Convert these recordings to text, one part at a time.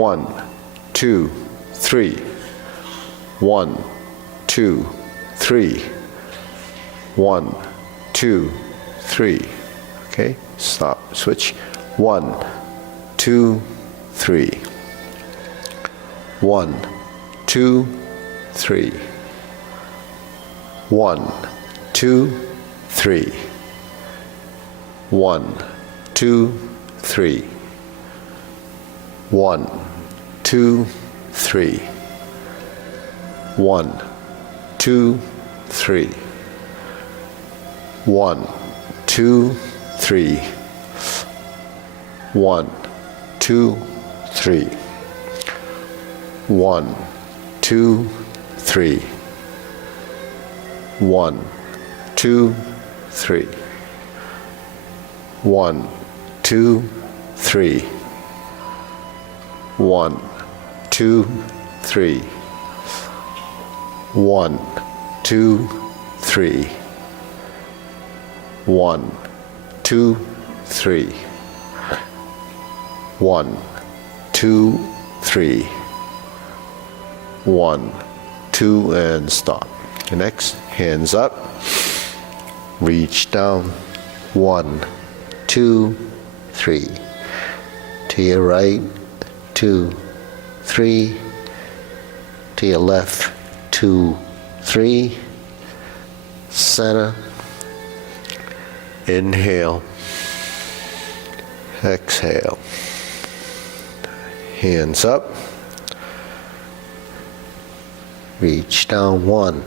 1, 2, 3. 1, 2, 3. 1, 2, 3. Okay, stop, switch. 1, 2, 3. 1, 2, 3. 1, 2, 3. 1, 2, 3. 1, 2, 3. 1, 2, 3. 1, 2, 3. 1, 2, 3. 1, 2, 3. 1, 2, 3. 1, 2, 3. 1, 2, 3. 1, 2, 3. 1, 2, 3. 1, 2, 3. 1, 2, and stop. Next, hands up, reach down. 1, 2, 3. To your right, 2, 3. To your left, 2, 3. Center. Inhale. Exhale. Hands up. Reach down. 1,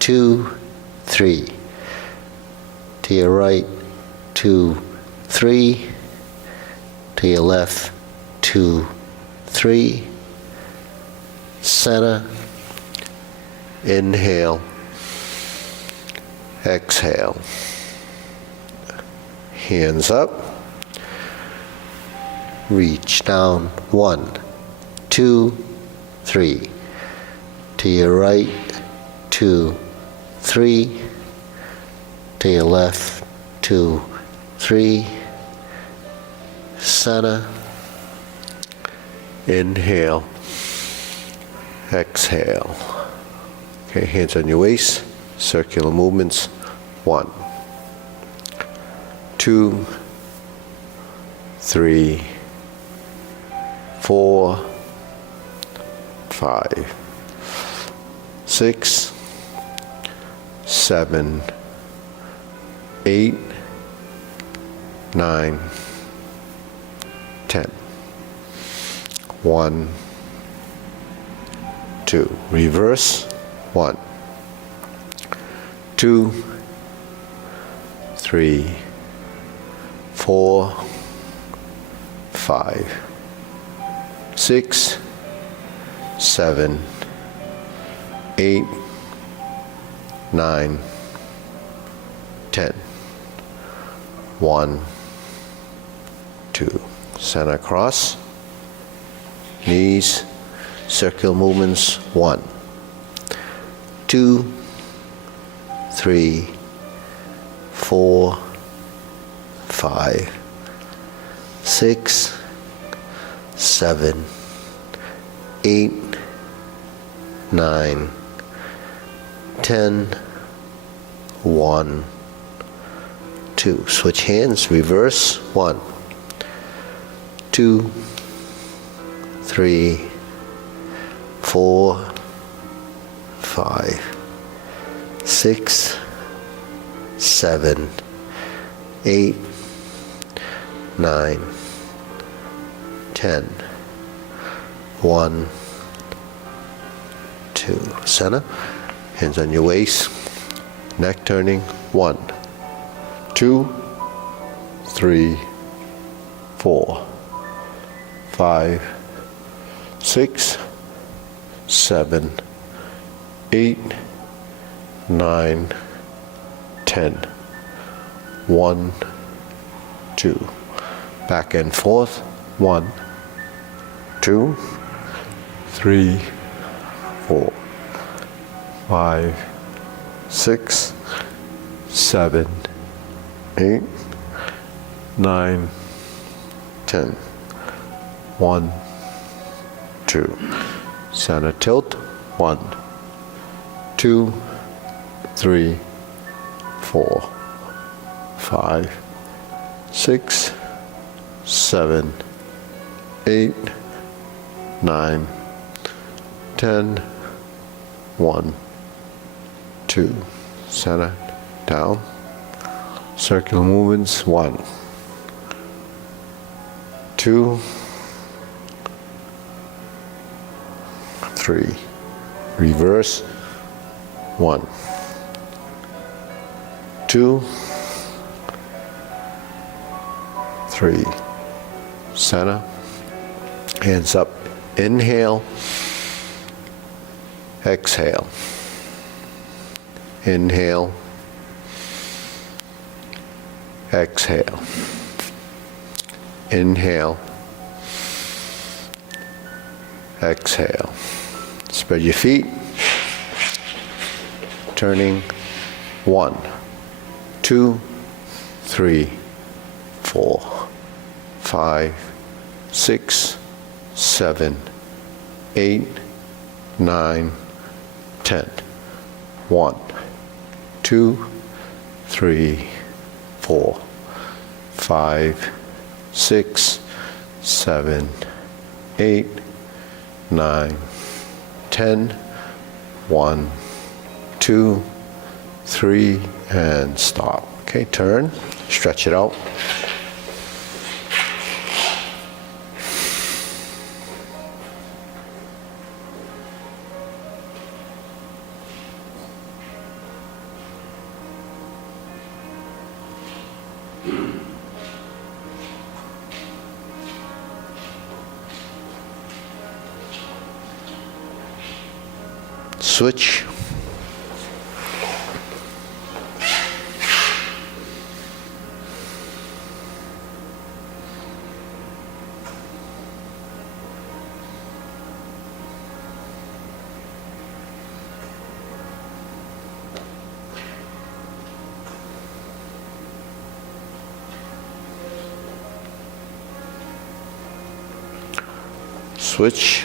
2, 3. To your right, 2, 3. To your left, 2, 3. Center. Inhale. Exhale. Hands up. Reach down. 1, 2, 3. To your right, 2, 3. To your left, 2, 3. Center. Inhale. Exhale. Okay, hands on your waist. Circular movements. 1, 2, 3, 4, 5, 6, 7, 8, 9, 10. 1, 2. Reverse. 1, 2, 3, 4, 5, 6, 7, 8, 9, 10. 1, 2. Center cross. Knees. Circular movements. 1, 2, 3, 4, 5, 6, 7, 8, 9, 10. 1, 2. Switch hands. Reverse. 1, 2, 3, 4, 5, 6, 7, 8, 9, 10. 1, 2. Center. Hands on your waist. Neck turning. 1, 2, 3, 4, 5, 6, 7, 8, 9, 10. 1, 2. Back and forth. 1, 2, 3, 4, 5, 6, 7, 8, 9, 10. 1, 2. Center tilt. 1, 2, 3, 4, 5, 6, 7, 8, 9, 10. 1, 2. Center down. Circular movements. 1, 2, 3. Reverse. 1, 2, 3. Center. Hands up. Inhale. Exhale. Inhale. Exhale. Inhale. Exhale. Spread your feet. Turning. 1, 2, 3, 4, 5, 6, 7, 8, 9, 10. 1, 2, 3, 4, 5, 6, 7, 8, 9, 10. 1, 2, 3, and stop. Okay, turn, stretch it out. Switch. Switch.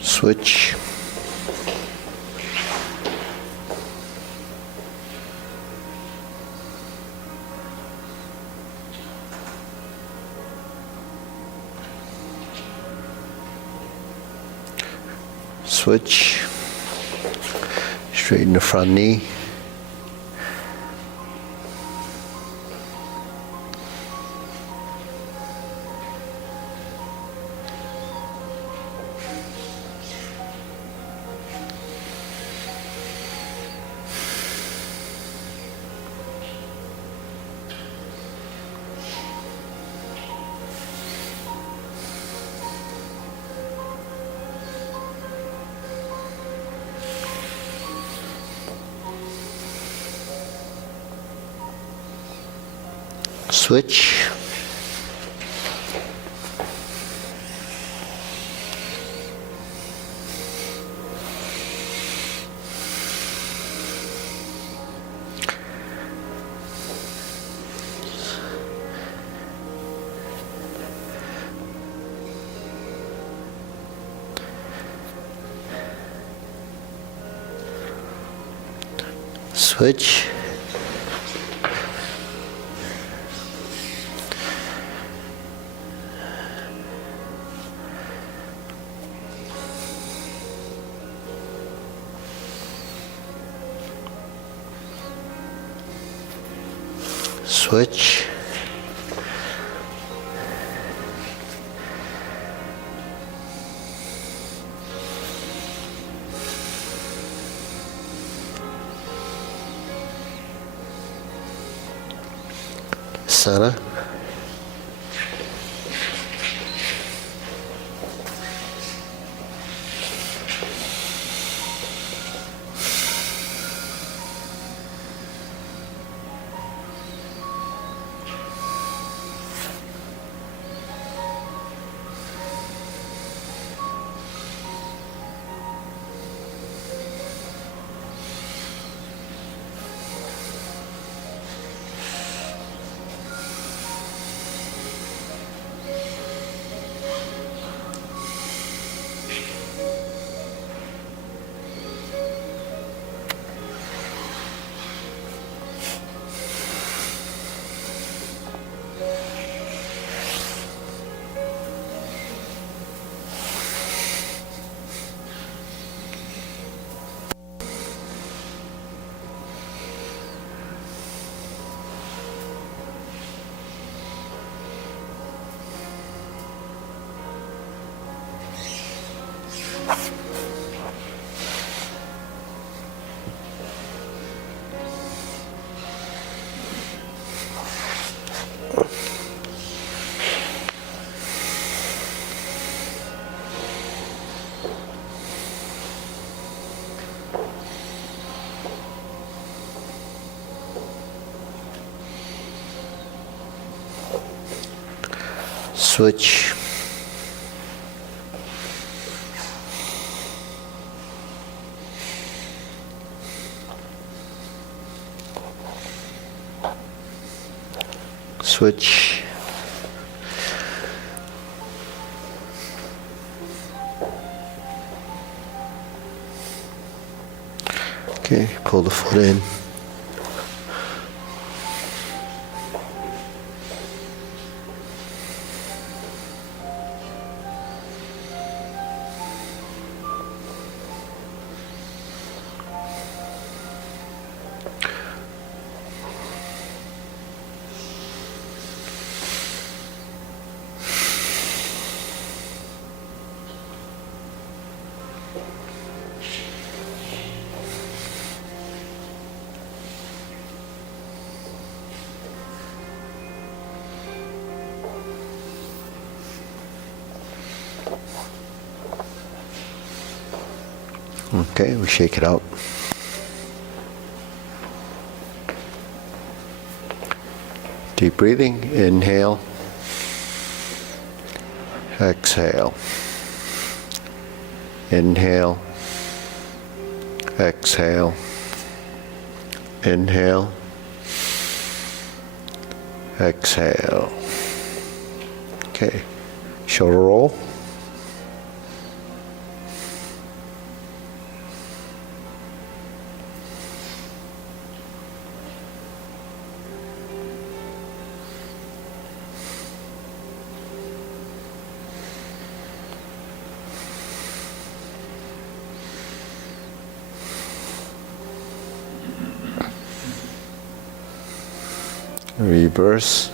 Switch. Switch. Straighten the front knee. Switch. Switch. Switch. Center. Switch. Switch. Okay, pull the foot in. Okay, we shake it out. Deep breathing, inhale, exhale, inhale, exhale, inhale, exhale. Okay, shoulder roll. Reverse.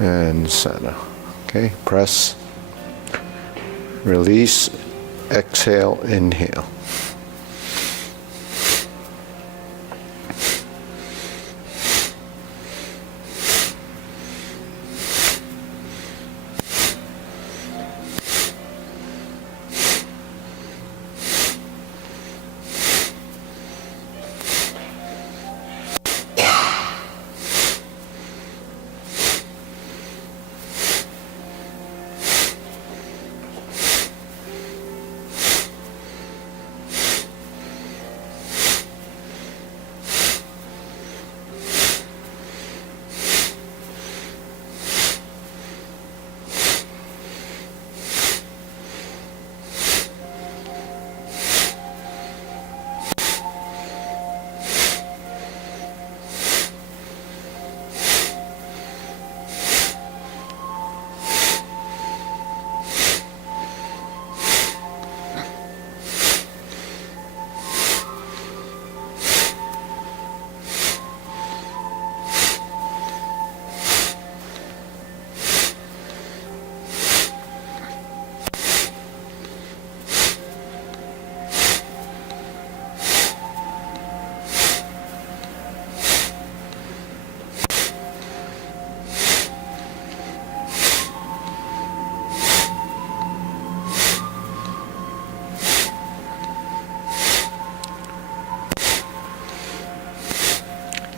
And center. Okay, press. Release, exhale, inhale.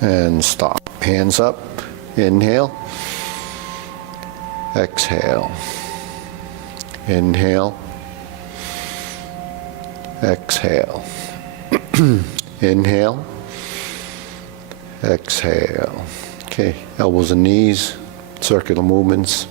And stop. Hands up. Inhale. Exhale. Inhale. Exhale. Inhale. Exhale. Okay, elbows and knees, circular movements.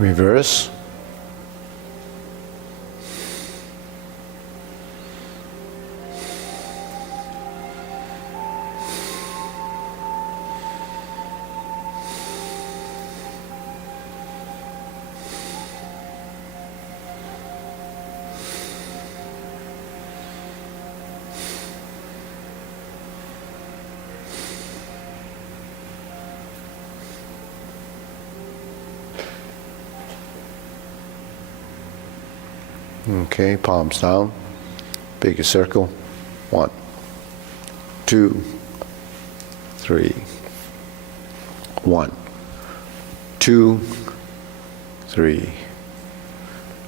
Reverse. Okay, palms down. Big circle. 1, 2, 3. 1, 2, 3.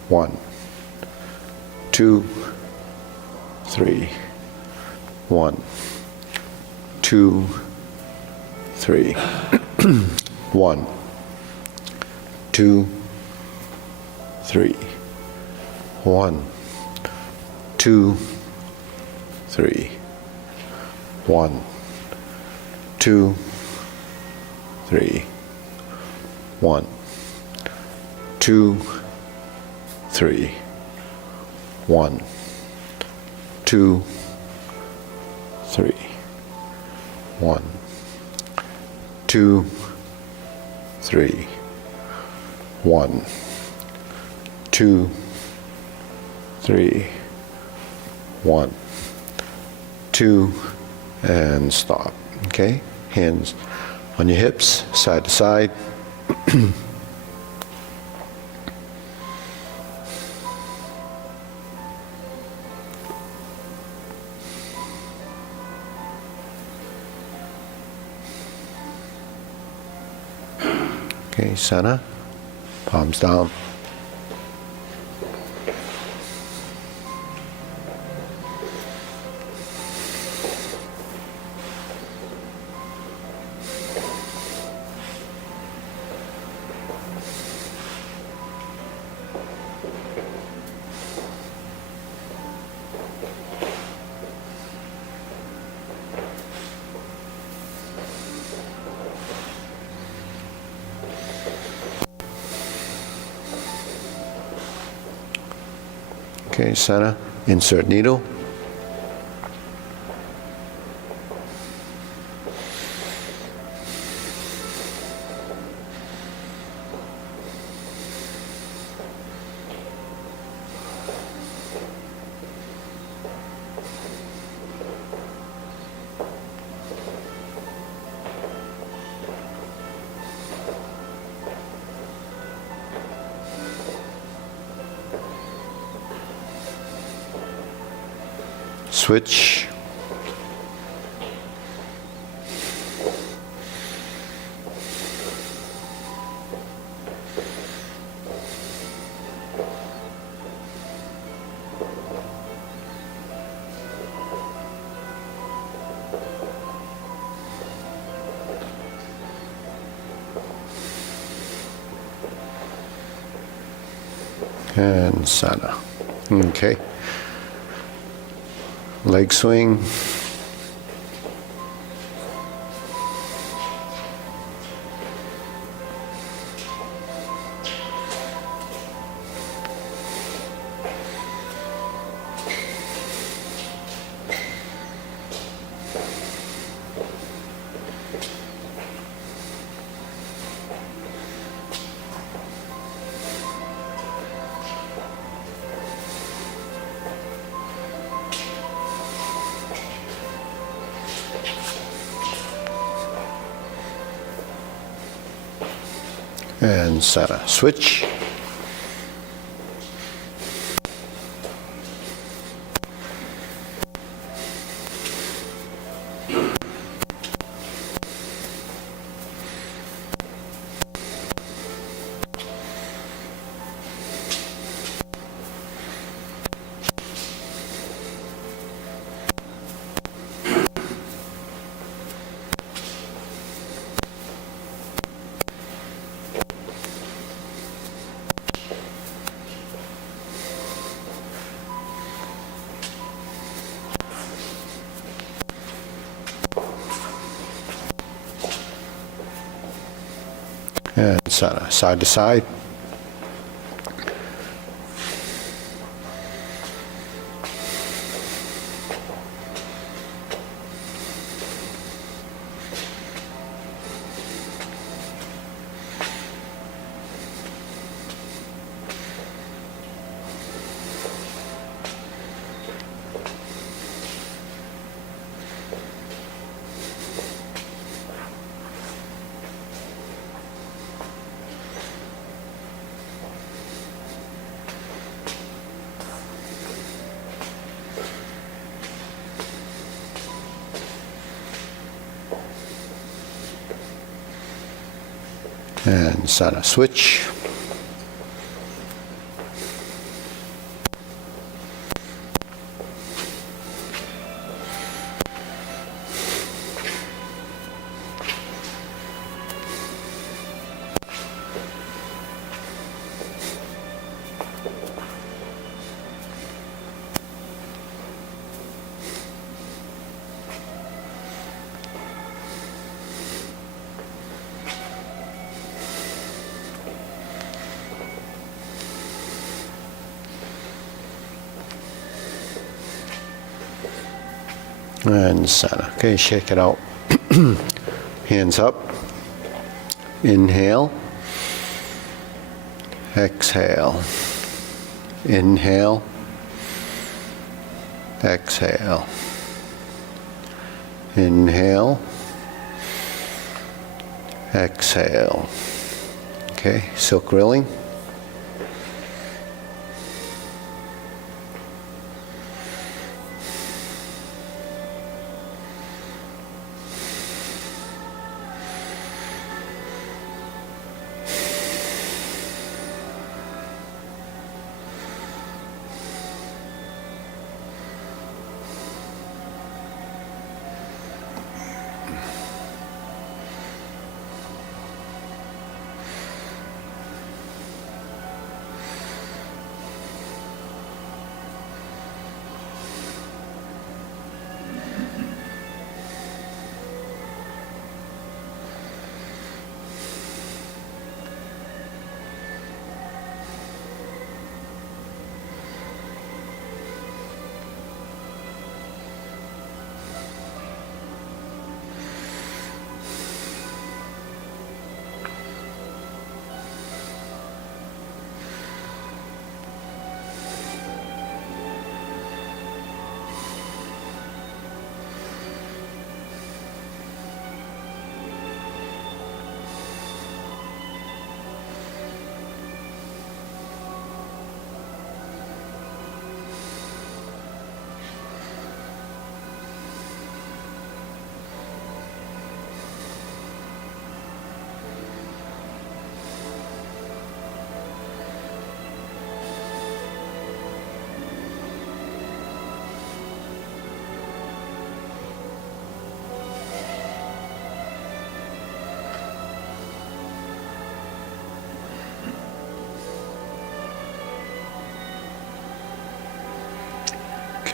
1, 2, 3. 1, 2, 3. 1, 2, 3. 1, 2, 3. 1, 2, 3. 1, 2, 3. 1, 2, 3. 1, 2, 3. 1, 2, 3. 1, 2, and stop. Okay? Hands on your hips, side to side. Okay, center, palms down. Okay, center, insert needle. Switch. And center. Okay. Leg swing. And center. Switch. And center. Side to side. And center. Switch. And center. Okay, shake it out. Hands up. Inhale. Exhale. Inhale. Exhale. Inhale. Exhale. Okay, silk rilling.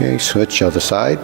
Okay, switch other side.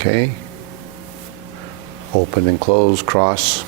Okay. Open and close, cross.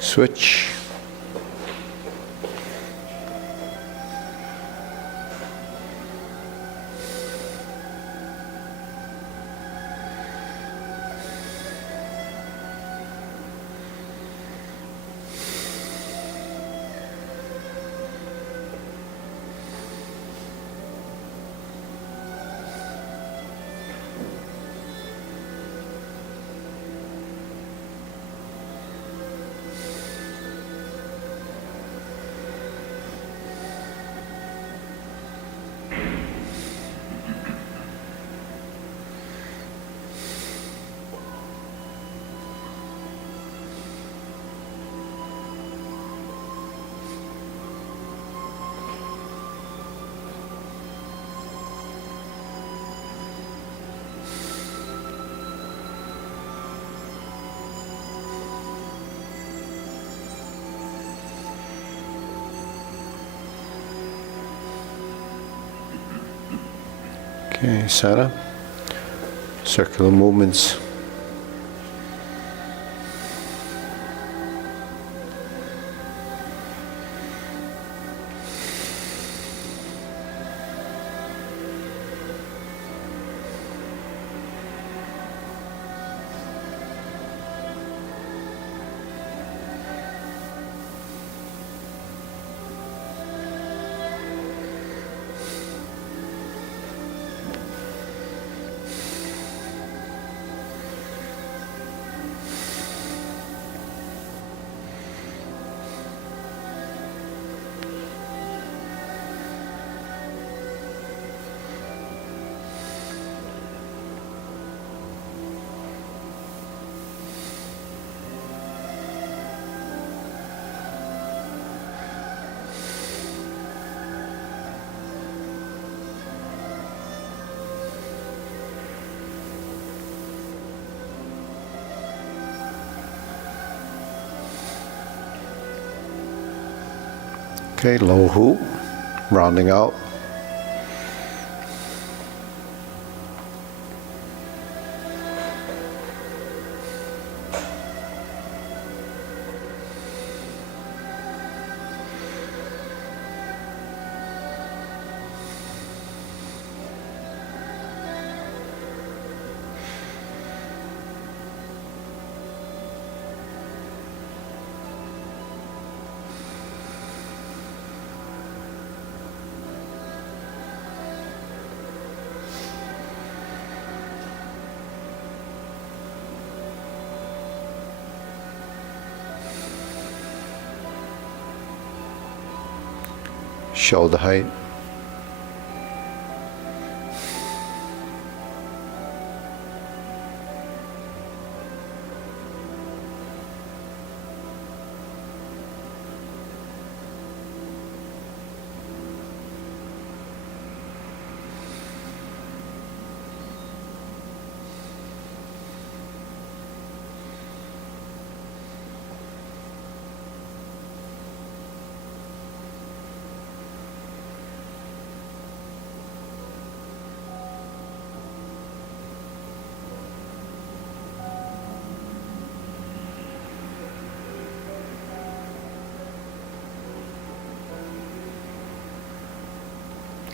Switch. Okay, center. Circular movements. Okay, low hoop, rounding out. Shoulder height.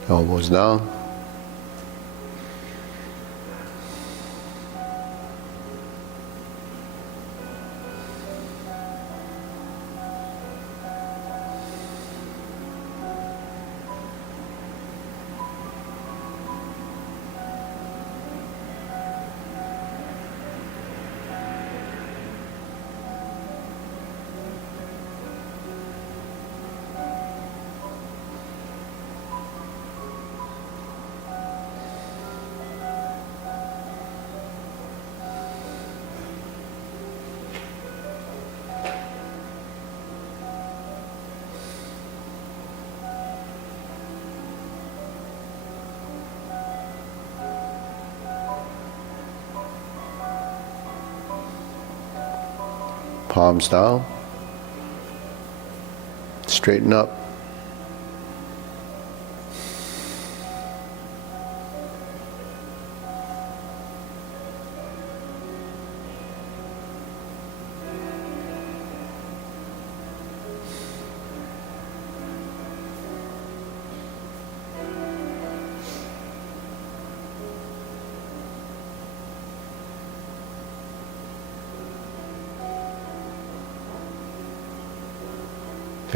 Elbows down. Palms down. Straighten up.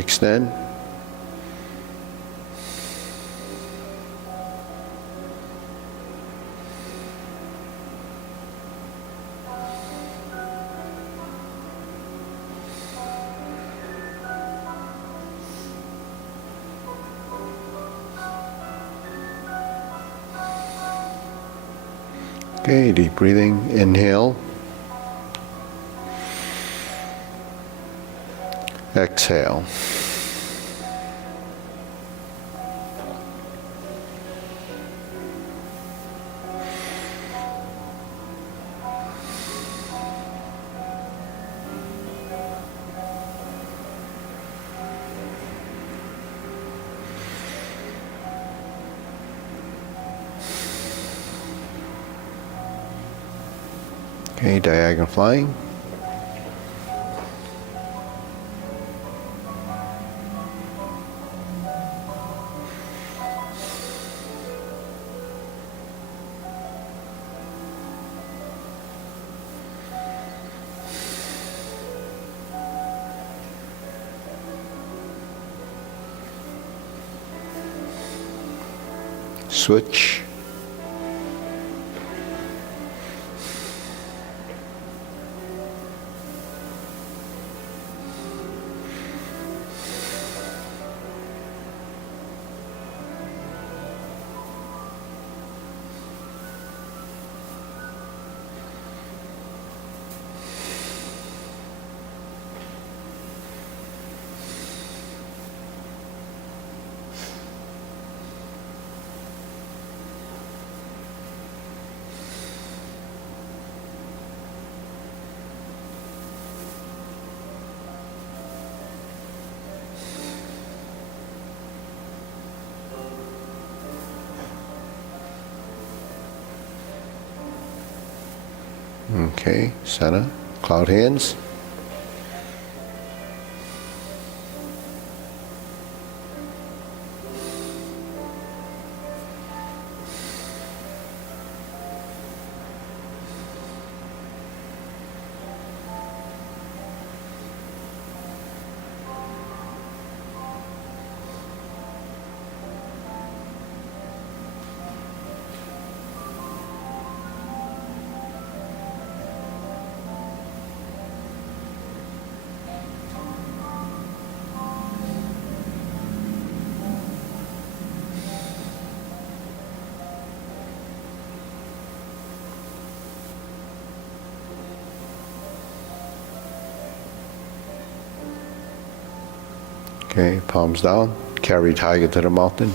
Extend. Okay, deep breathing. Inhale. Exhale. Okay, diagonal flying. Switch. Okay, center. Cloud hands. Okay, palms down. Carry tiger to the mountain.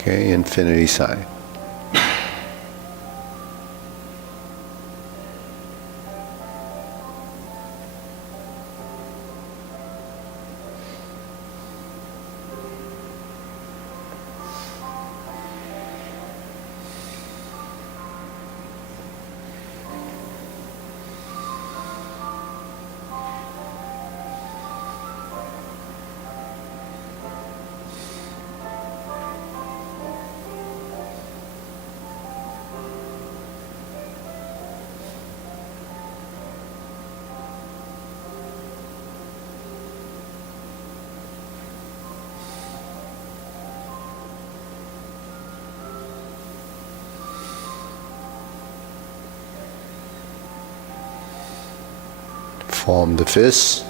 Okay, infinity sign. Form the fist.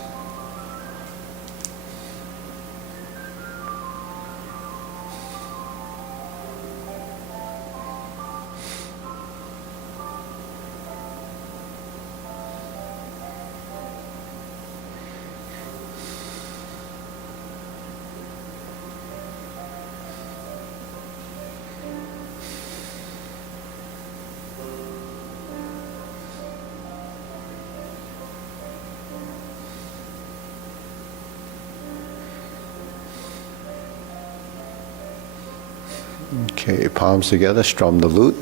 Okay, palms together, strum the lute.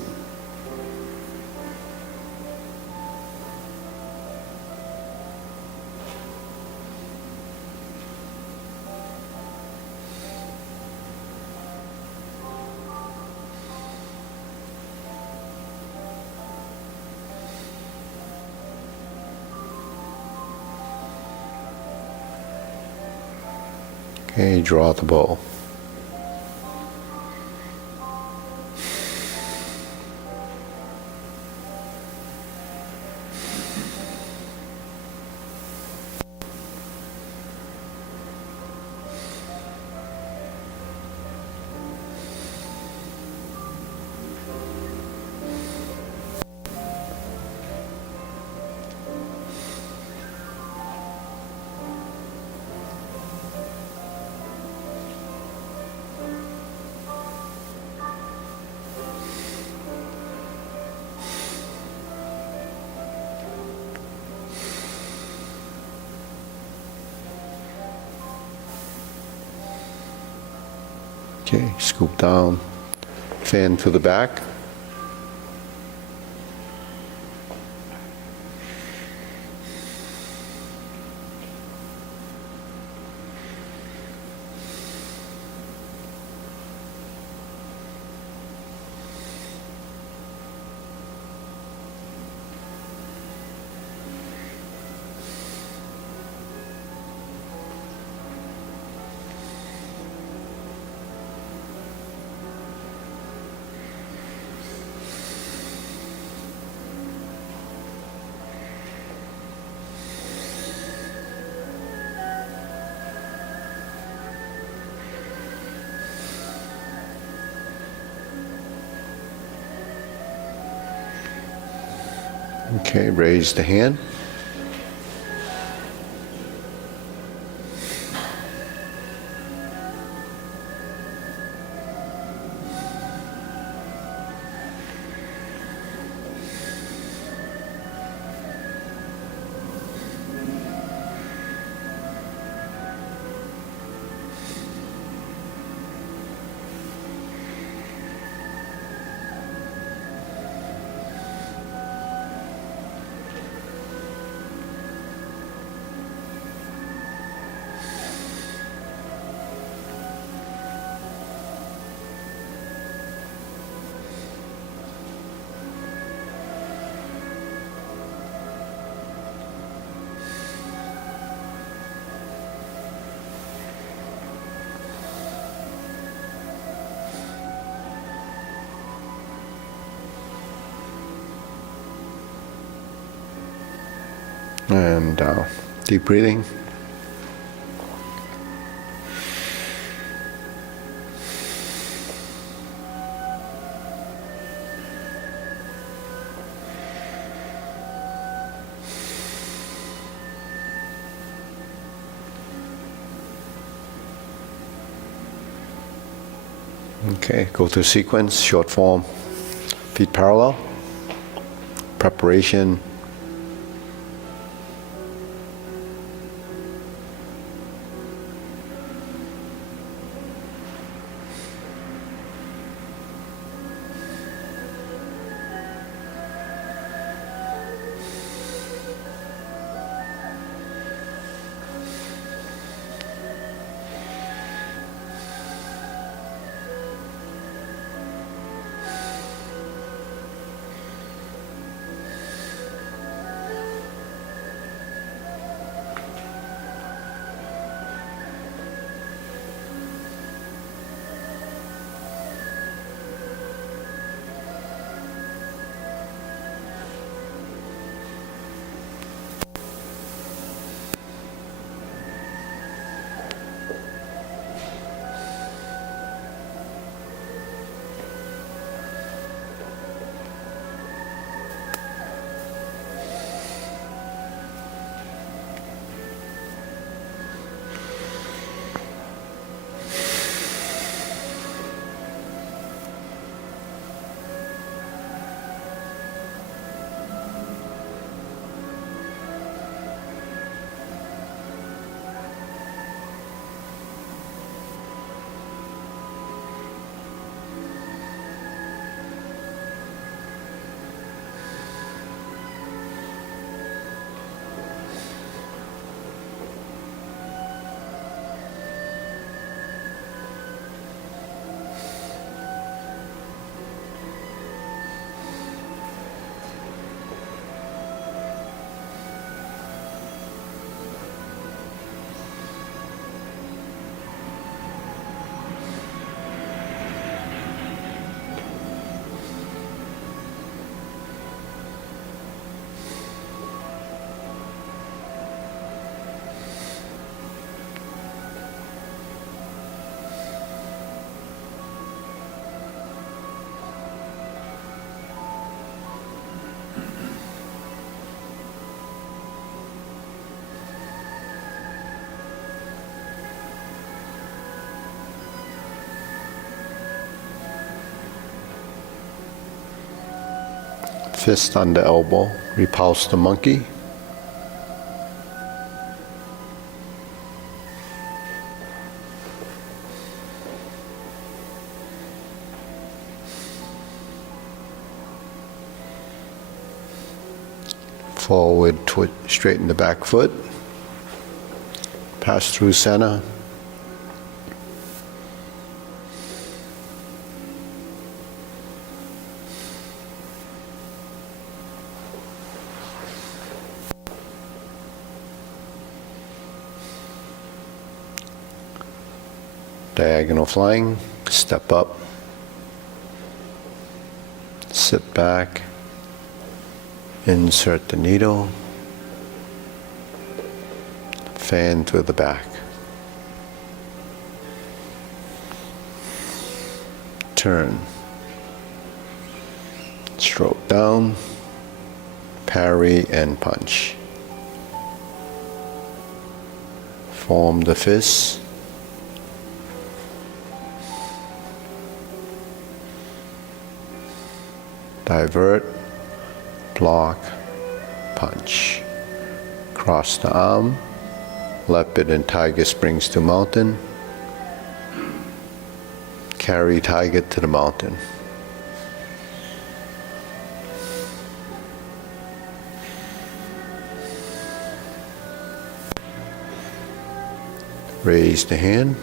Okay, draw the bow. Okay, scoop down, fan to the back. Okay, raise the hand. And deep breathing. Okay, go through sequence, short form, feet parallel, preparation, Fist under elbow, repulse the monkey. Forward, straighten the back foot. Pass through center. Diagonal flying, step up, sit back, insert the needle, fan through the back. Turn, stroke down, parry and punch. Form the fist. Divert, block, punch. Cross the arm, leopard and tiger springs to mountain. Carry tiger to the mountain. Raise the hand,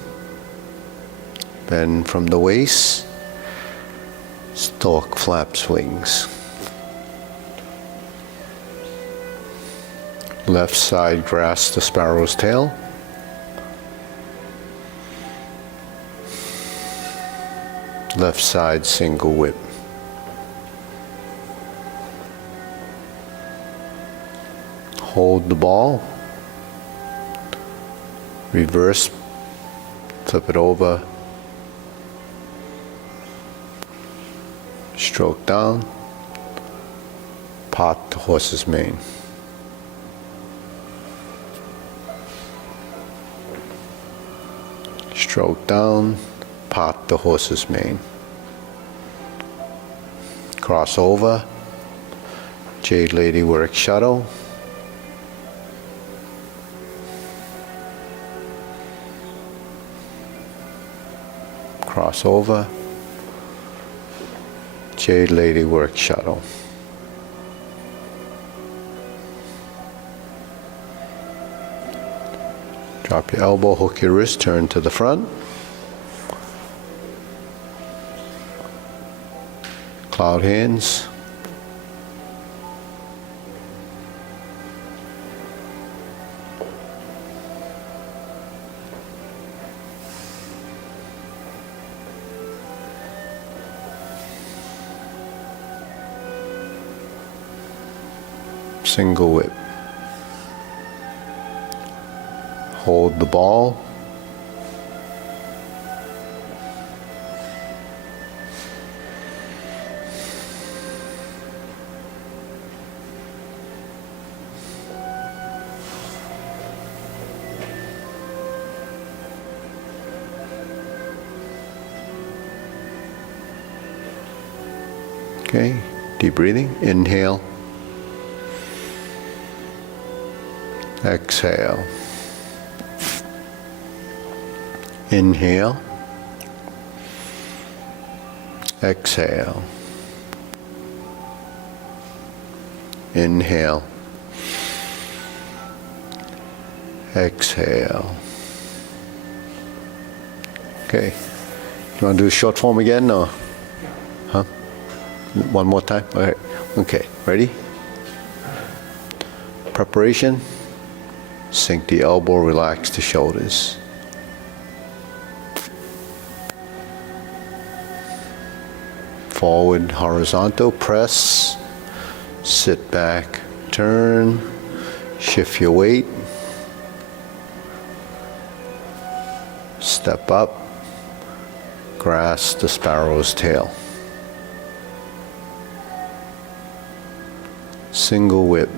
bend from the waist. Stork flaps wings. Left side grasp the sparrow's tail. Left side single whip. Hold the ball. Reverse, flip it over. Stroke down, part the horse's mane. Stroke down, part the horse's mane. Cross over, Jade Lady work shuttle. Cross over, Jade Lady work shuttle. Drop your elbow, hook your wrist, turn to the front. Cloud hands. Single whip. Hold the ball. Okay, deep breathing. Inhale. Exhale. Inhale. Exhale. Inhale. Exhale. Okay. You want to do short form again, or? Huh? One more time? All right. Okay. Ready? Preparation. Sink the elbow, relax the shoulders. Forward, horizontal, press. Sit back, turn. Shift your weight. Step up. Grasp the sparrow's tail. Single whip.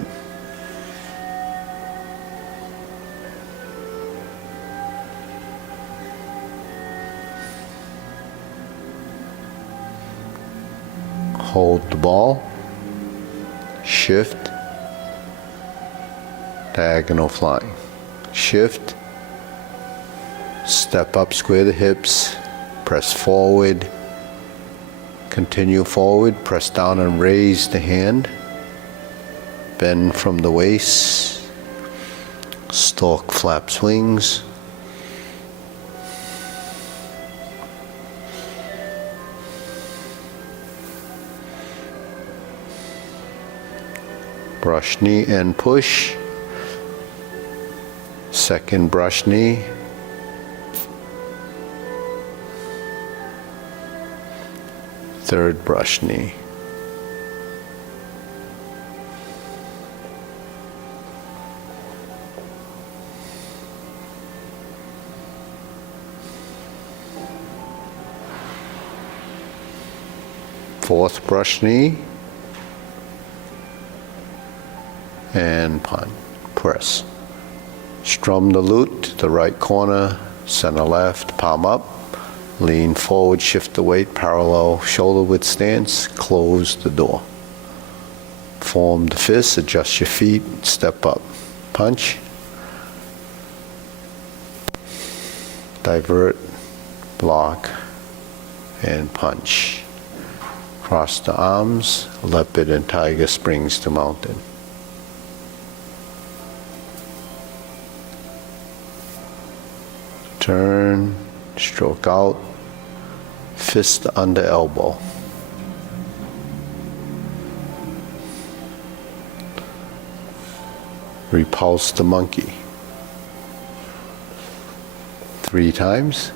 Hold the ball. shift, diagonal flying, shift, step up, square the hips, press forward, continue forward, press down and raise the hand, bend from the waist, stalk, flaps, wings, brush knee and push, second brush knee, third brush knee. Fourth brush knee, and press. Strum the lute to the right corner, center left, palm up, lean forward, shift the weight, parallel shoulder width stance, close the door. Form the fist, adjust your feet, step up, punch, divert, block, and punch. Cross the arms, leopard and tiger, springs to mountain. Turn, stroke out, fist under elbow. Repulse the monkey. 3 times.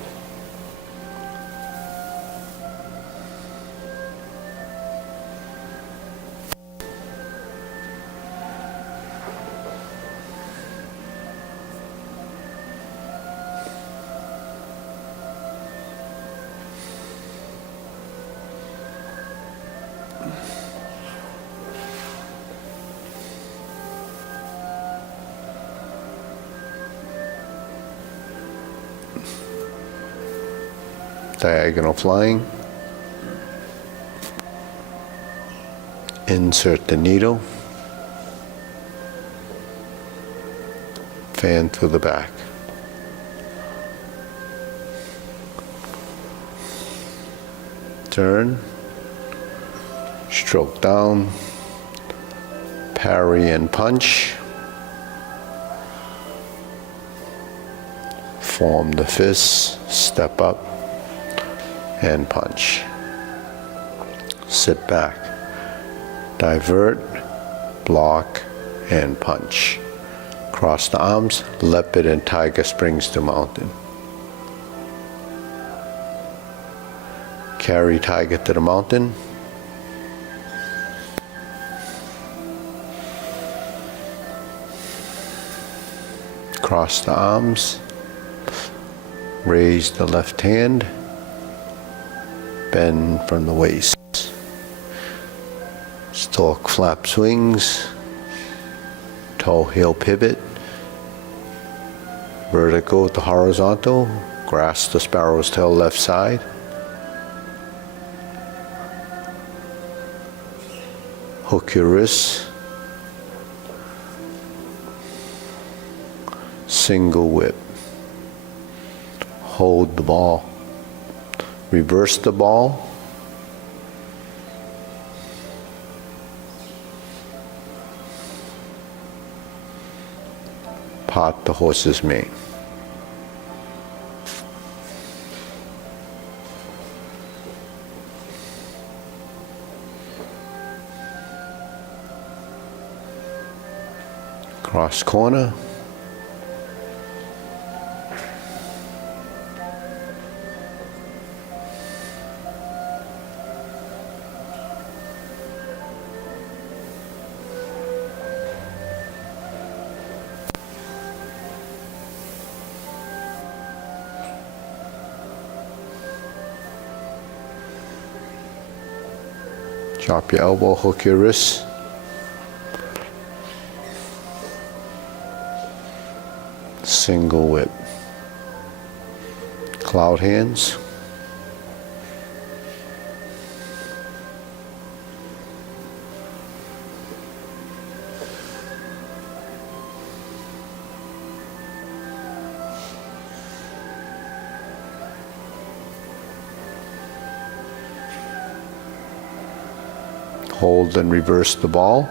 Diagonal flying. Insert the needle. Fan through the back. Turn. Stroke down. Parry and punch. Form the fists. Step up and punch. Sit back. Divert, block, and punch. Cross the arms, leopard and tiger, springs to mountain. Carry tiger to the mountain. Cross the arms. Raise the left hand. Bend from the waist. Stalk, flaps, wings. Toe heel pivot. Vertical to horizontal. Grasp the sparrow's tail left side. Hook your wrists. Single whip. Hold the ball. Reverse the ball. Part the horse's mane. Cross corner. Drop your elbow, hook your wrist. Single whip. Cloud hands. Hold and reverse the ball.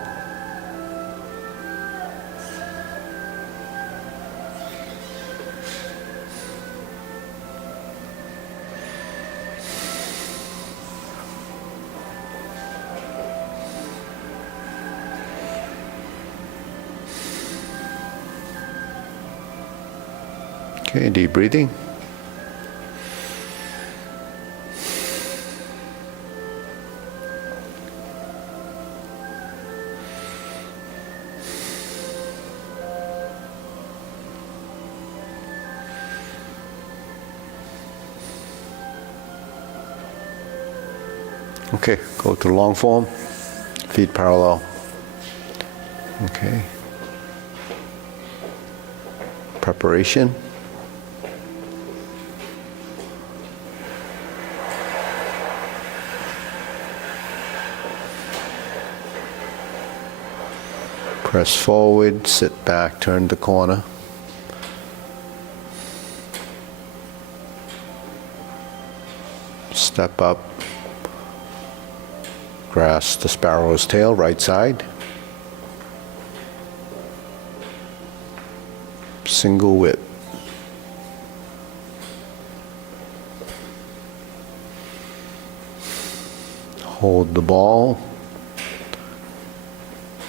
Okay, deep breathing. Okay, go to long form, feet parallel. Okay. Preparation. Press forward, sit back, turn the corner. Step up. Grasp the sparrow's tail, right side. Single whip. Hold the ball.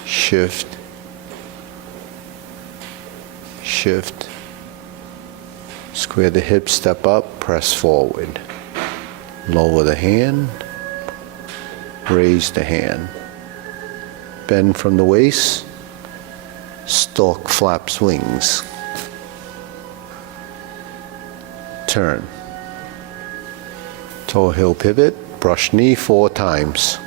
Shift. Shift. Square the hips, step up, press forward. Lower the hand. Raise the hand. Bend from the waist. Stork flaps wings. Turn. Toe heel pivot. Brush knee 4 times.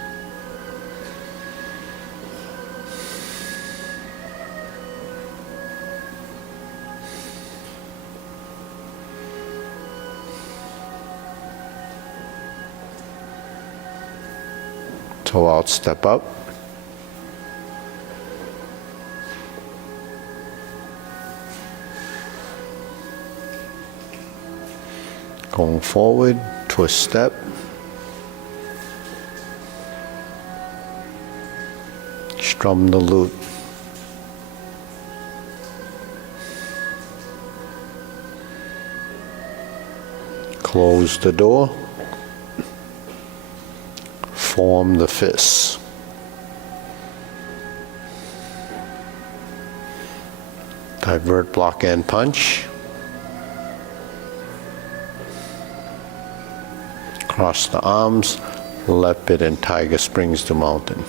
Toe out, step up. Going forward, twist step. Strum the lute. Close the door. Form the fists. Divert, block, and punch. Cross the arms, leopard and tiger springs to mountain.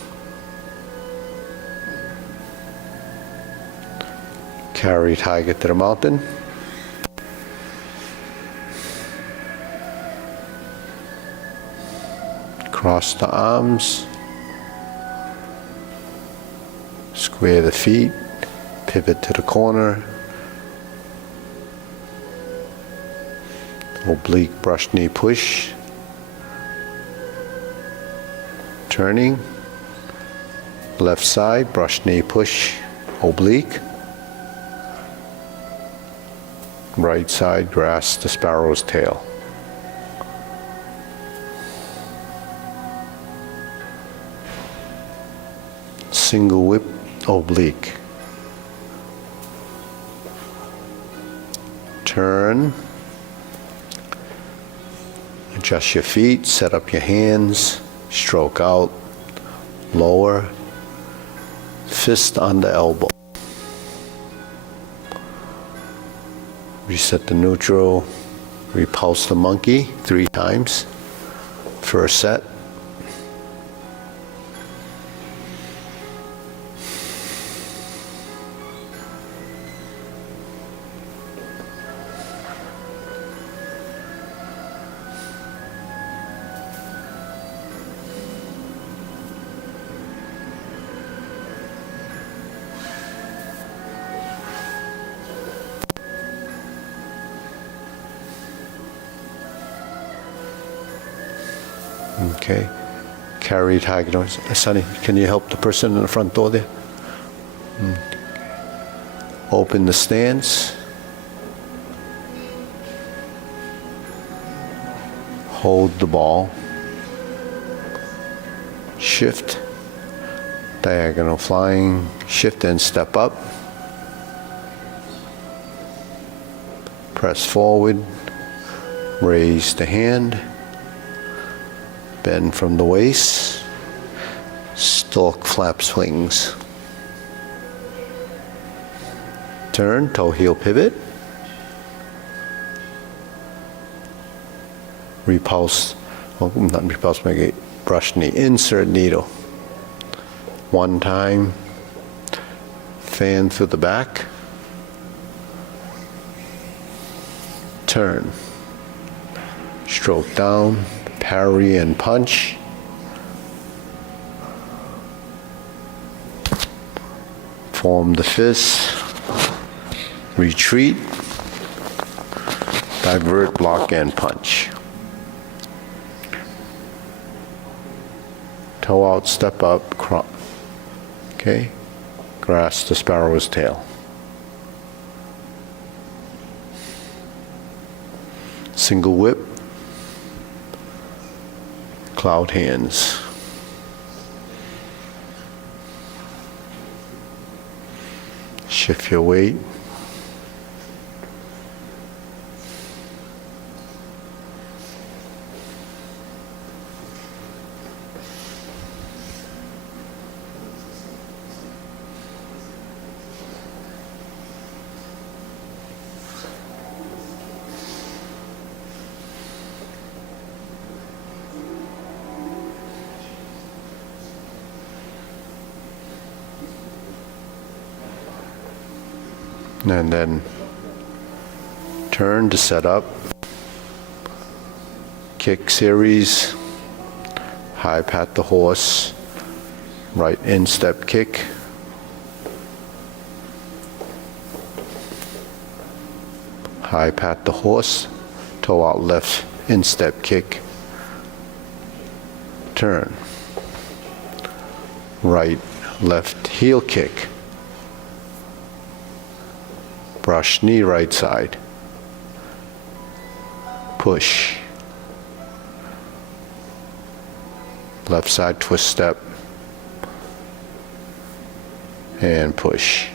Carry tiger to the mountain. Cross the arms. Square the feet. Pivot to the corner. Oblique brush knee push. Turning. Left side, brush knee push, oblique. Right side, grasp the sparrow's tail. Single whip, oblique. Turn. Adjust your feet, set up your hands, stroke out, lower, fist under elbow. Reset the neutral, repulse the monkey 3 times. First set. Okay. Carry tiger doors. Sonny, can you help the person in the front door there? Open the stance. Hold the ball. Shift. Diagonal flying, shift and step up. Press forward, raise the hand, bend from the waist, stork flaps wings. Turn, toe heel pivot. Repulse, not repulse, make it brush knee, insert needle. One time, fan through the back. Turn. Stroke down, parry and punch. Form the fist. Retreat. Divert, block, and punch. Toe out, step up, okay? Grasp the sparrow's tail. Single whip. Cloud hands. Shift your weight. And then turn to set up. Kick series. High pat the horse. Right instep kick. High pat the horse. Toe out left instep kick. Turn. Right left heel kick. Brush knee right side. Push. Left side twist step. And push.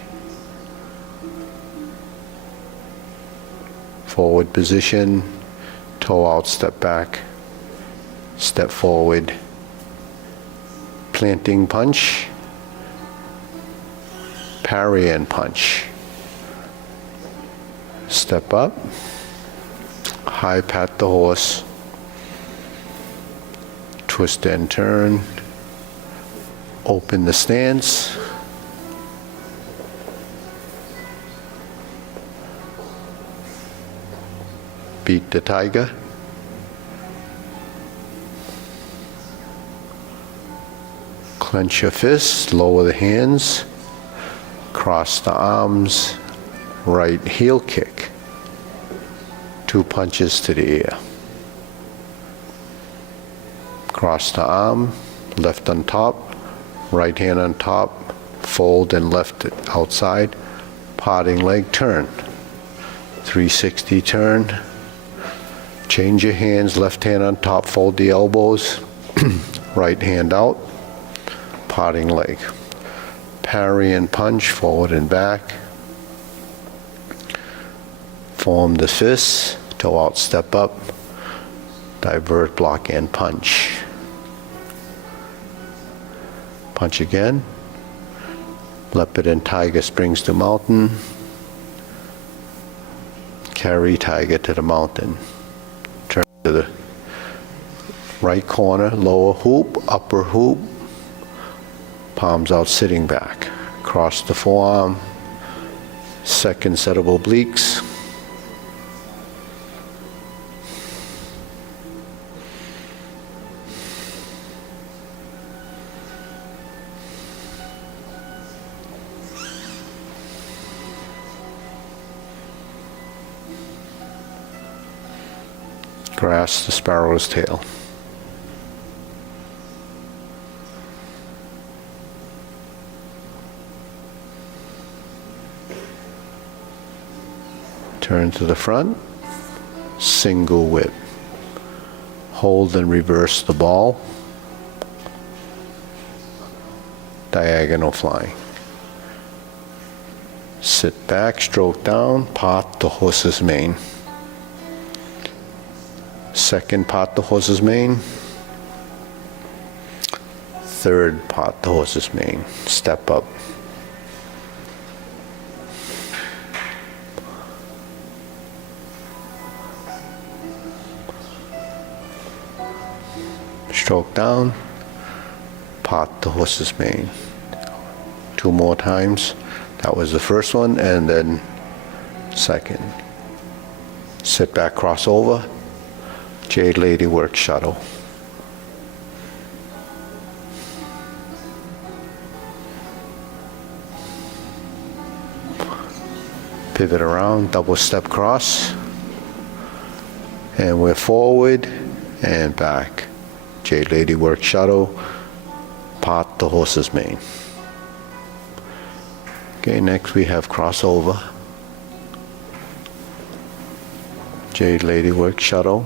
Forward position. Toe out, step back. Step forward. Planting punch. Parry and punch. Step up, high pat the horse, twist and turn, open the stance, beat the tiger, clench your fists, lower the hands, cross the arms, right heel kick, 2 punches to the ear. Cross the arm, left on top, right hand on top, fold and left outside, parting leg, turn. 360 turn, change your hands, left hand on top, fold the elbows, right hand out, parting leg. Parry and punch, forward and back. Form the fists, toe out, step up, divert, block, and punch. Punch again. Leopard and tiger springs to mountain. Carry tiger to the mountain. Turn to the right corner, lower hoop, upper hoop. Palms out, sitting back. Cross the forearm. Second set of obliques. Grasp the sparrow's tail. Turn to the front, single whip. Hold and reverse the ball. diagonal flying. Sit back, stroke down, part the horse's mane. Second, part the horse's mane. Third, part the horse's mane. Step up. Stroke down, part the horse's mane. 2 more times. That was the first one, and then second. Sit back, cross over. Jade Lady work shuttle. Pivot around, double step cross. And we're forward and back. Jade Lady work shuttle. Part the horse's mane. Okay, next we have crossover. Jade Lady work shuttle.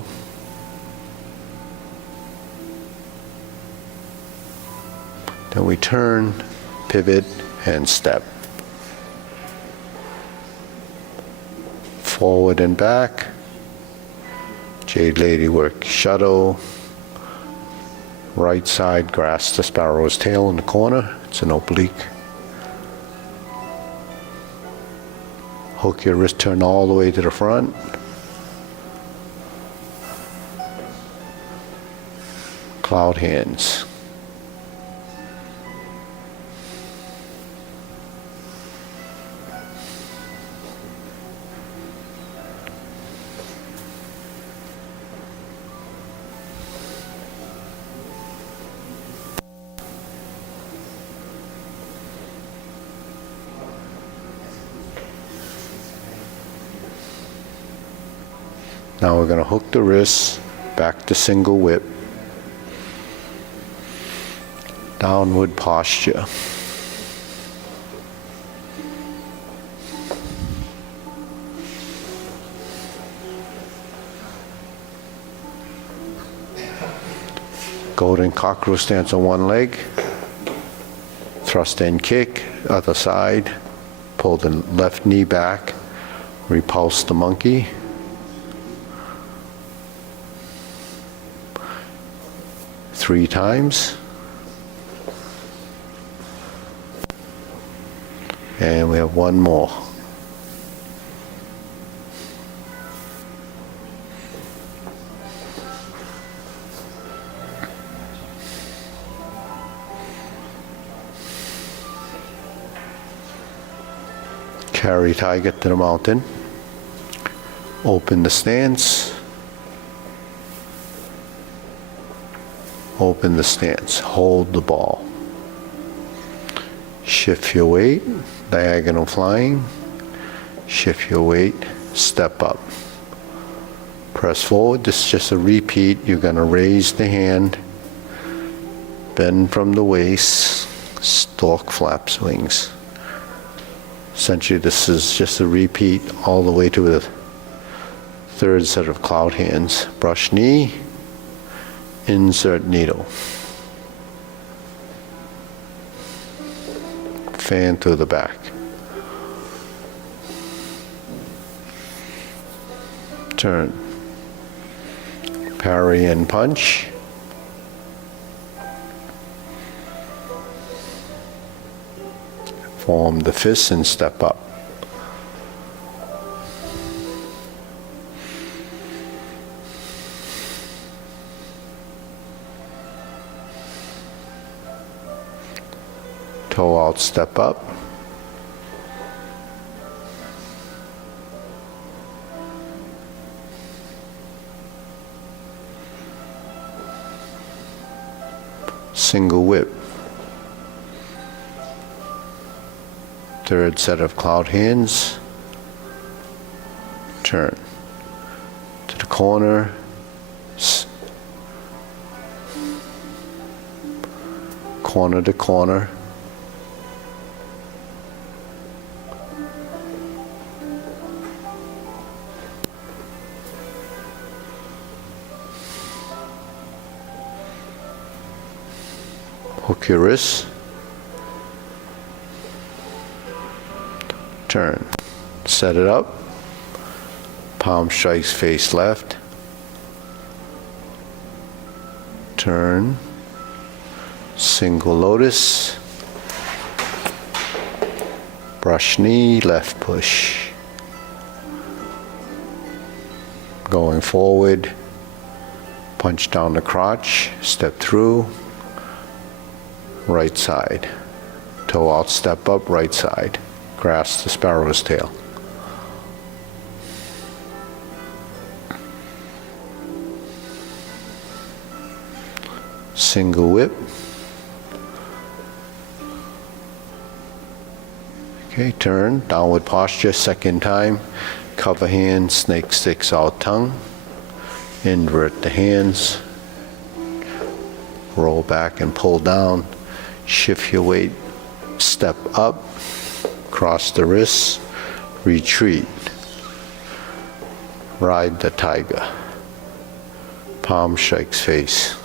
Then we turn, pivot, and step. Forward and back. Jade Lady work shuttle. Right side, grasp the sparrow's tail in the corner. It's an oblique. Hook your wrist, turn all the way to the front. Cloud hands. Now we're going to hook the wrists, back to single whip, downward posture. Golden cockerel stance on one leg, thrust and kick, other side, pull the left knee back, repulse the monkey. Three times. And we have one more. Carry tiger to the mountain. Open the stance. Open the stance, hold the ball. Shift your weight, diagonal flying. Shift your weight, step up. Press forward, this is just a repeat. You're going to raise the hand, bend from the waist, stork flaps wings. Essentially, this is just a repeat all the way to the third set of cloud hands. Brush knee. Insert needle. Fan to the back. Turn. Parry and punch. Form the fist and step up. Toe out, step up. Single whip. Third set of cloud hands. Turn to the corner. Corner to corner. Hook your wrists, Set it up. Palm strikes face left. Turn. Single lotus. Brush knee, left push. Going forward. Punch down the crotch. Step through. Right side. Toe out, step up, right side. Grasp the sparrow's tail. Single whip. Okay, turn, downward posture, second time. Cover hands, snake sticks out tongue. Invert the hands. Roll back and pull down. Shift your weight. Step up. Cross the wrists. Retreat. Ride the tiger. Palm strikes face.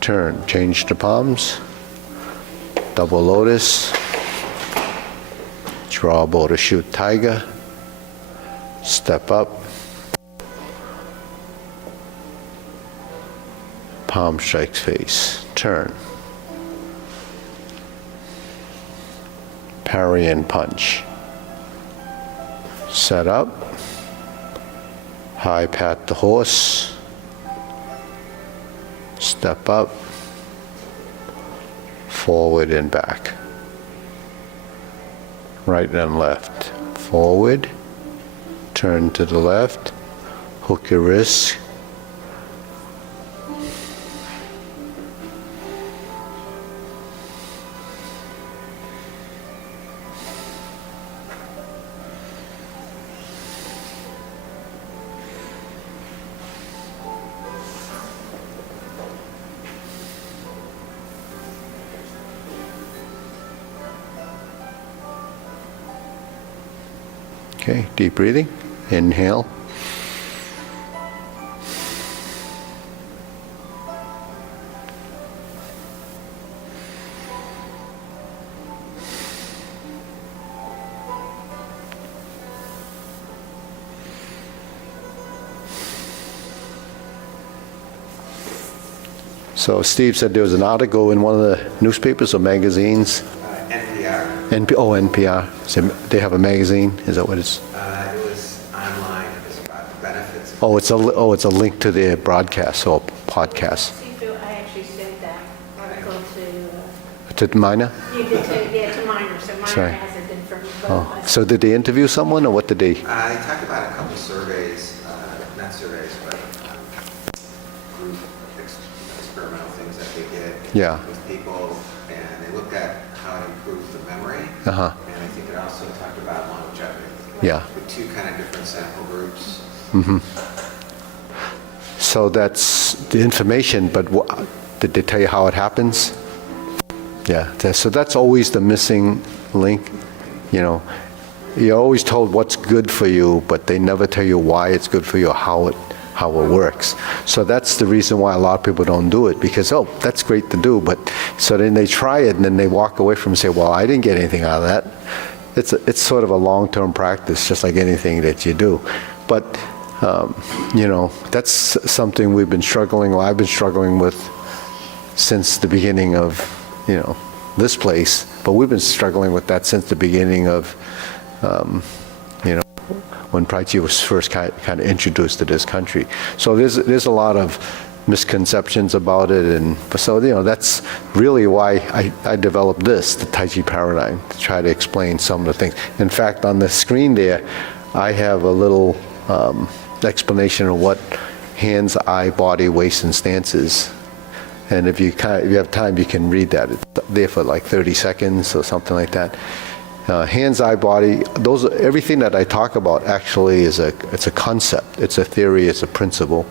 Turn, change the palms. Double lotus. Draw bow to shoot tiger. Step up. Palm strikes face. Turn. Parry and punch. Set up. High pat the horse. Step up. Forward and back. Right and left. Forward. Turn to the left. Hook your wrists. Okay, deep breathing. Inhale. So Steve said there was an article in one of the newspapers or magazines. NPR. NPR. So they have a magazine. Is that what it's? It was online. It was about the benefits. It's a link to their broadcast or podcast. I actually sent that article to. To Mina? You did to Minor, so Sorry. Minor has it in from both Oh, of us. so did they interview someone or what did they? They talked about a couple surveys, not surveys, but group experimental things that they did Yeah. with people, and they looked at how it improved the memory, Uh-huh. and I think it also talked about longevity. Yeah. The two kind of different sample groups. So that's the information, but did they tell you how it happens? Yeah, so that's always the missing link, you know. You're always told what's good for you, but they never tell you why it's good for you or how it works. So that's the reason why a lot of people don't do it, because, oh, that's great to do, but so then they try it and then they walk away from it and say, well, I didn't get anything out of that. It's sort of a long-term practice, just like anything that you do. But, you know, that's something I've been struggling with since the beginning of, you know, this place, but we've been struggling with that since the beginning of, you know, when Tai Chi was first kind of introduced to this country. So there's a lot of misconceptions about it, and so, you know, that's really why I developed this, the Tai Chi Paradigm, to try to explain some of the things. In fact, on the screen there, I have a little explanation of what hands, eye, body, waist, and stance is. And if you have time, you can read that. It's there for like 30 seconds or something like that. Hands, eye, body, everything that I talk about actually it's a concept, it's a theory, it's a principle.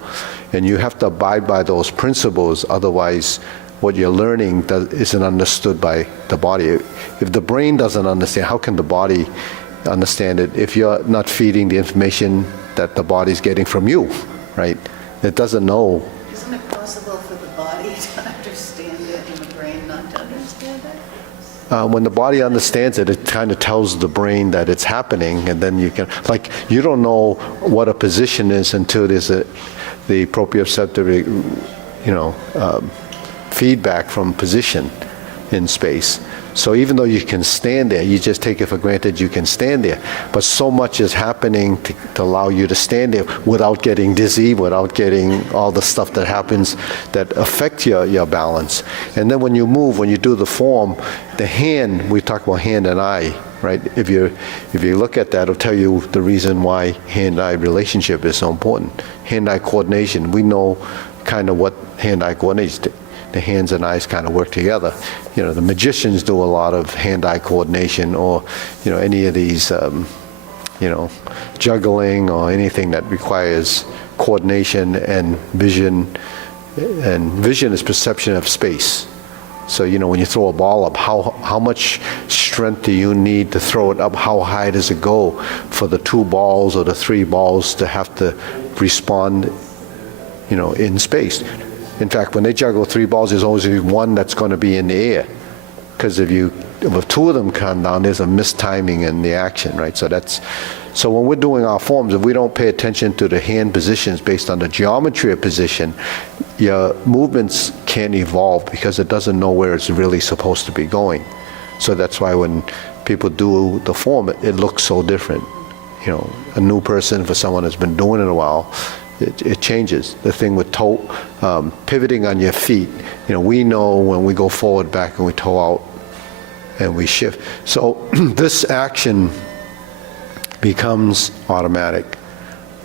And you have to abide by those principles, otherwise what you're learning isn't understood by the body. If the brain doesn't understand, how can the body understand it if you're not feeding the information that the body's getting from you, right? It doesn't know. Isn't it possible for the body to understand it and the brain not to understand it? When the body understands it, it kind of tells the brain that it's happening, and then you can, like, you don't know what a position is until there's the proprioceptive, feedback from position in space. So even though you can stand there, you just take it for granted you can stand there. But so much is happening to allow you to stand there without getting dizzy, without getting all the stuff that happens that affect your balance. And then when you move, when you do the form, the hand, we talk about hand and eye, right? If you look at that, it'll tell you the reason why hand-eye relationship is so important. Hand-eye coordination, we know kind of what hand-eye coordination is. The hands and eyes kind of work together. The magicians do a lot of hand-eye coordination, or, any of these, juggling or anything that requires coordination and vision. And vision is perception of space. So, when you throw a ball up, how much strength do you need to throw it up? How high does it go for the 2 balls or the 3 balls to have to respond, in space? In fact, when they juggle 3 balls, there's always one that's going to be in the air. Because if 2 of them come down, there's a mistiming in the action, right? So when we're doing our forms, if we don't pay attention to the hand positions based on the geometry of position, your movements can't evolve because it doesn't know where it's really supposed to be going. So that's why when people do the form, it looks so different. A new person for someone that's been doing it a while, it changes. The thing with toe, pivoting on your feet, we know when we go forward, back, and we toe out, and we shift. So this action becomes automatic.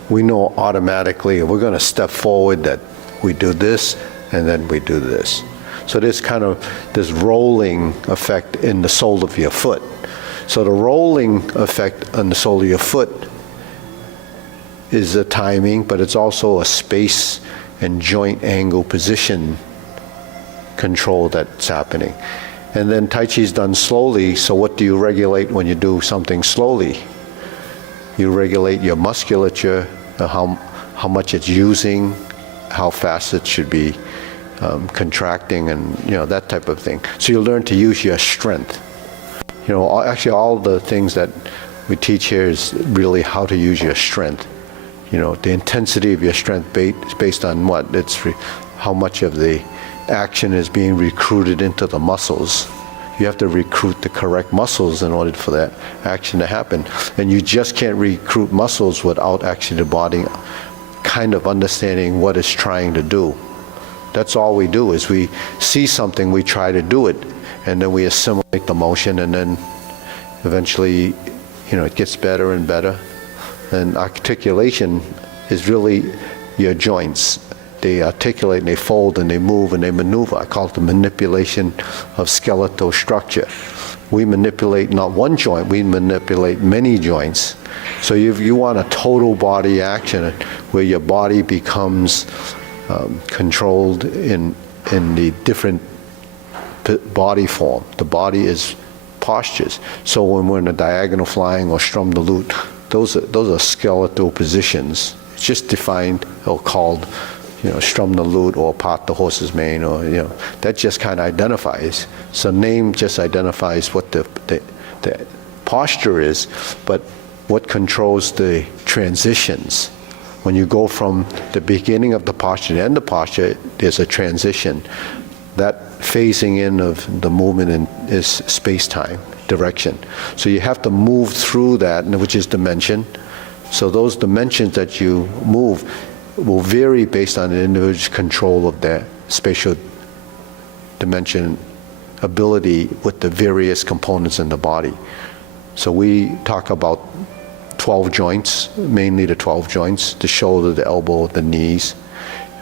We know automatically if we're going to step forward that we do this, and then we do this. So there's kind of this rolling effect in the sole of your foot. So the rolling effect on the sole of your foot is a timing, but it's also a space and joint angle position control that's happening. And then Tai Chi is done slowly, so what do you regulate when you do something slowly? You regulate your musculature, how much it's using, how fast it should be contracting, and that type of thing. So you learn to use your strength. Actually all the things that we teach here is really how to use your strength. The intensity of your strength based on what? It's how much of the action is being recruited into the muscles. You have to recruit the correct muscles in order for that action to happen. And you just can't recruit muscles without actually the body kind of understanding what it's trying to do. That's all we do, is we see something, we try to do it, and then we assimilate the motion, and then eventually, it gets better and better. And articulation is really your joints. They articulate and they fold and they move and they maneuver. I call it the manipulation of skeletal structure. We manipulate not one joint, we manipulate many joints. So if you want a total body action where your body becomes controlled in the different body form, the body is postures. So when we're in a diagonal flying or strum the lute, those are skeletal positions. It's just defined or called, strum the lute or part the horse's mane, or that just kind of identifies. So name just identifies what the posture is, but what controls the transitions. When you go from the beginning of the posture to the end of the posture, there's a transition. That phasing in of the movement is space-time, direction. So you have to move through that, which is dimension. So those dimensions that you move will vary based on the individual's control of their spatial dimension ability with the various components in the body. So we talk about 12 joints, mainly the 12 joints, the shoulder, the elbow, the knees,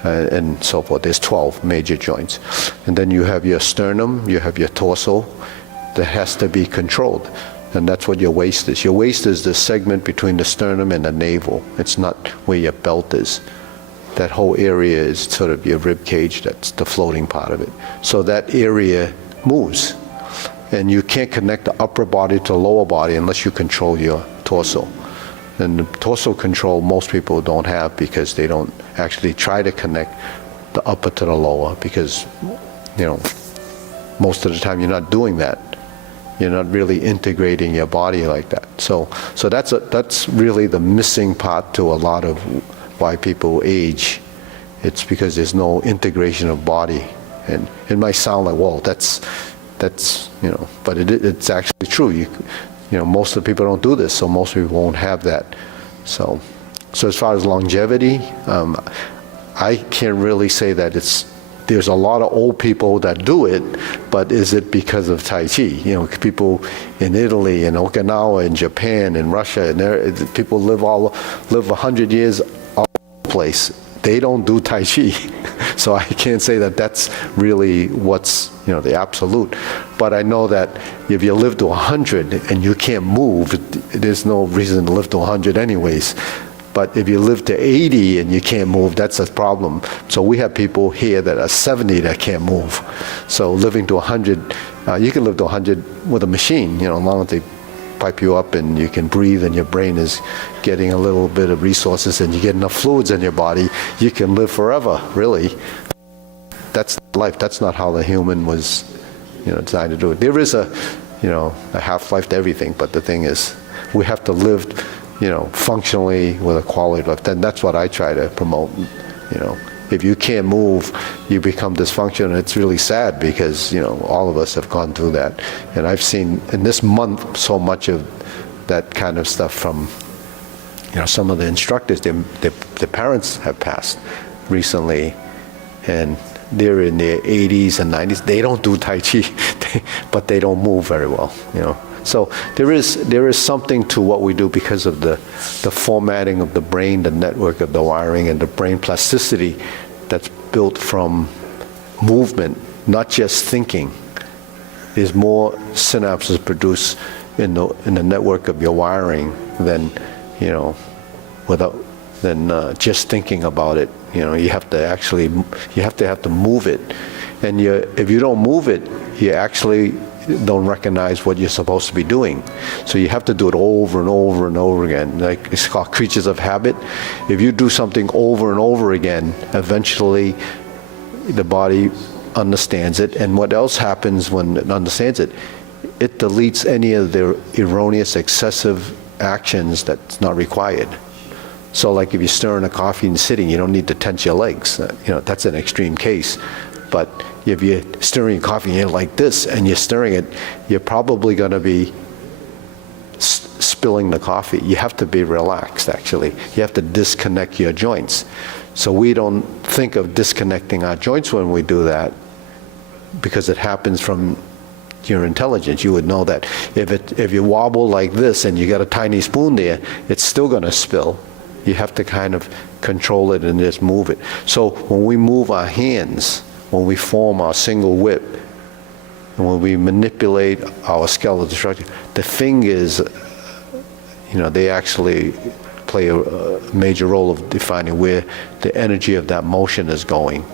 and so forth. There's 12 major joints. And then you have your sternum, you have your torso that has to be controlled. And that's what your waist is. Your waist is the segment between the sternum and the navel. It's not where your belt is. That whole area is sort of your rib cage, that's the floating part of it. So that area moves. And you can't connect the upper body to the lower body unless you control your torso. And the torso control most people don't have because they don't actually try to connect the upper to the lower, because most of the time you're not doing that. You're not really integrating your body like that. So that's really the missing part to a lot of why people age. It's because there's no integration of body. And it might sound like, well, that's but it's actually true. Most of the people don't do this, so most people won't have that. So as far as longevity, I can't really say that there's a lot of old people that do it, but is it because of Tai Chi? People in Italy and Okinawa and Japan and Russia, and people live 100 years all over the place. They don't do Tai Chi. So I can't say that that's really what's, the absolute. But I know that if you live to 100 and you can't move, there's no reason to live to 100 anyways. But if you live to 80 and you can't move, that's a problem. So we have people here that are 70 that can't move. So living to 100, you can live to 100 with a machine, as long as they pipe you up and you can breathe and your brain is getting a little bit of resources and you get enough fluids in your body, you can live forever, really. That's life. That's not how the human was, designed to do it. There is a half-life to everything, but the thing is, we have to live, functionally with a quality of life. Then that's what I try to promote. If you can't move, you become dysfunctional. It's really sad because all of us have gone through that, and I've seen in this month so much of that kind of stuff from some of the instructors. Their parents have passed recently, and they're in their 80s and 90s. They don't do Tai Chi, but they don't move very well. So there is something to what we do because of the formatting of the brain, the network of the wiring, and the brain plasticity that's built from movement, not just thinking. There's more synapses produced in the network of your wiring than just thinking about it. You have to move it, and if you don't move it, you actually don't recognize what you're supposed to be doing. So you have to do it over and over and over again. Like it's called creatures of habit. If you do something over and over again, eventually the body understands it. And what else happens when it understands it? It deletes any of the erroneous, excessive actions that's not required. So like if you're stirring a coffee and sitting, you don't need to tense your legs. That's an extreme case. But if you're stirring your coffee and you're like this and you're stirring it, you're probably going to be spilling the coffee. You have to be relaxed, actually. You have to disconnect your joints. So we don't think of disconnecting our joints when we do that because it happens from your intelligence. You would know that if you wobble like this and you got a tiny spoon there, it's still going to spill. You have to kind of control it and just move it. So when we move our hands, when we form our single whip, and when we manipulate our skeletal structure, the fingers, they actually play a major role of defining where the energy of that motion is going.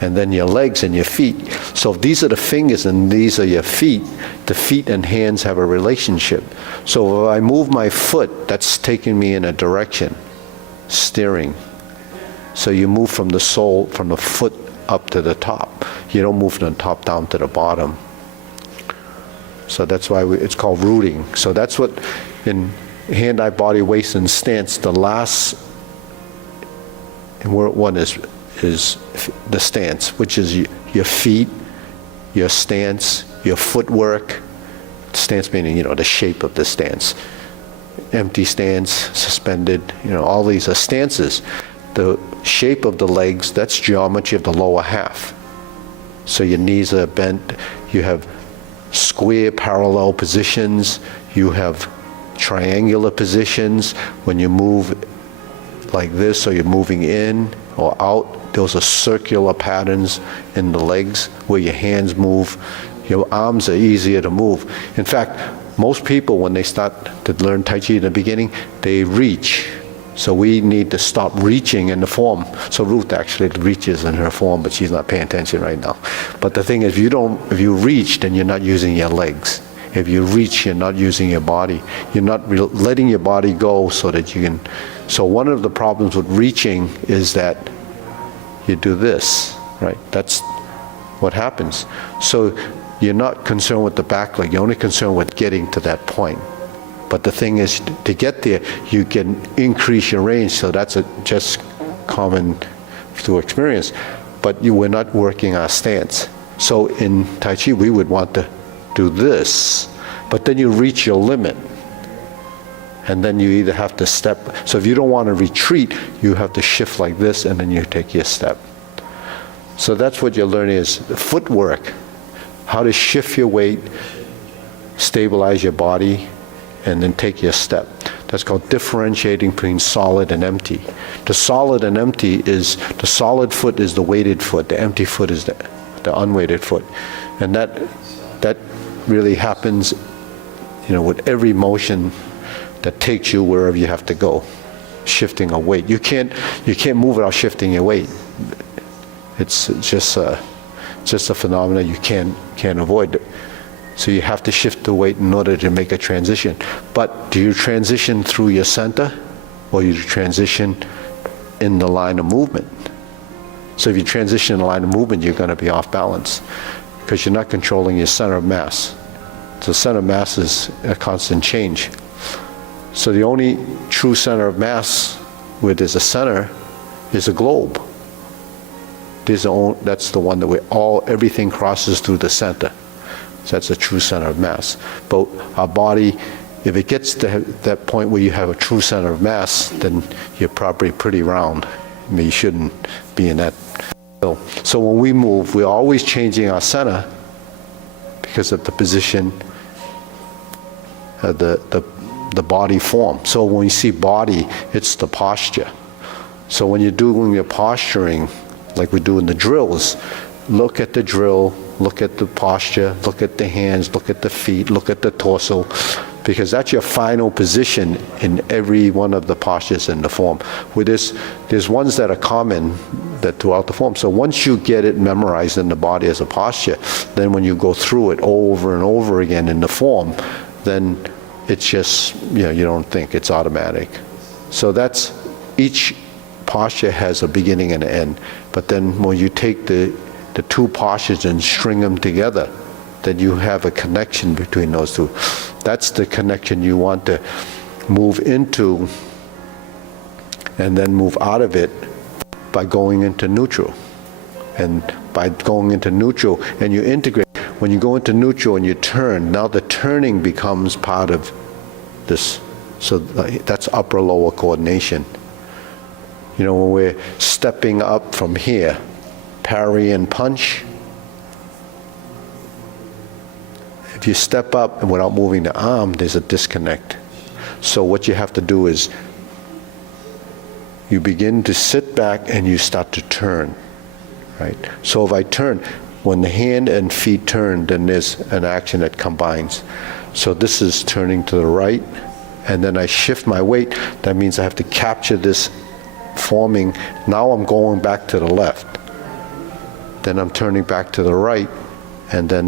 And then your legs and your feet. So if these are the fingers and these are your feet, the feet and hands have a relationship. So if I move my foot, that's taking me in a direction, steering. So you move from the sole, from the foot up to the top. You don't move from the top down to the bottom. So that's why it's called rooting. So that's what in hand, eye, body, waist, and stance, the last one is the stance, which is your feet, your stance, your footwork. Stance meaning, the shape of the stance. Empty stance, suspended, all these are stances. The shape of the legs, that's geometry of the lower half. So your knees are bent, you have square parallel positions, you have triangular positions. When you move like this, so you're moving in or out, those are circular patterns in the legs where your hands move. Your arms are easier to move. In fact, most people, when they start to learn Tai Chi in the beginning, they reach. So we need to stop reaching in the form. So Ruth actually reaches in her form, but she's not paying attention right now. But the thing is, if you reach, then you're not using your legs. If you reach, you're not using your body. You're not letting your body go so that you can. So one of the problems with reaching is that you do this, right? That's what happens. So you're not concerned with the back leg, you're only concerned with getting to that point. But the thing is, to get there, you can increase your range, so that's just common through experience. But we're not working our stance. So in Tai Chi, we would want to do this, but then you reach your limit. And then you either have to step, so if you don't want to retreat, you have to shift like this, and then you take your step. So that's what you're learning is footwork, how to shift your weight, stabilize your body, and then take your step. That's called differentiating between solid and empty. The solid and empty is, the solid foot is the weighted foot, the empty foot is the unweighted foot. And that really happens, with every motion that takes you wherever you have to go, shifting a weight. You can't move without shifting your weight. It's just a phenomenon you can't avoid. So you have to shift the weight in order to make a transition. But do you transition through your center, or you transition in the line of movement? So if you transition in the line of movement, you're going to be off balance, because you're not controlling your center of mass. So center of mass is a constant change. So the only true center of mass where there's a center is a globe. That's the one that everything crosses through the center. So that's a true center of mass. But our body, if it gets to that point where you have a true center of mass, then you're probably pretty round. I mean, you shouldn't be in that. So when we move, we're always changing our center because of the position, the body form. So when you see body, it's the posture. So when you're doing your posturing, like we do in the drills, look at the drill, look at the posture, look at the hands, look at the feet, look at the torso, because that's your final position in every one of the postures in the form. There's ones that are common that throughout the form. So once you get it memorized in the body as a posture, then when you go through it over and over again in the form, then it's just, you don't think, it's automatic. So that's, each posture has a beginning and an end. But then when you take the two postures and string them together, then you have a connection between those two. That's the connection you want to move into and then move out of it by going into neutral. And by going into neutral and you integrate, when you go into neutral and you turn, now the turning becomes part of this. So that's upper lower coordination. When we're stepping up from here, parry and punch, if you step up and without moving the arm, there's a disconnect. So what you have to do is you begin to sit back and you start to turn, right? So if I turn, when the hand and feet turn, then there's an action that combines. So this is turning to the right, and then I shift my weight. That means I have to capture this forming. Now I'm going back to the left. Then I'm turning back to the right, and then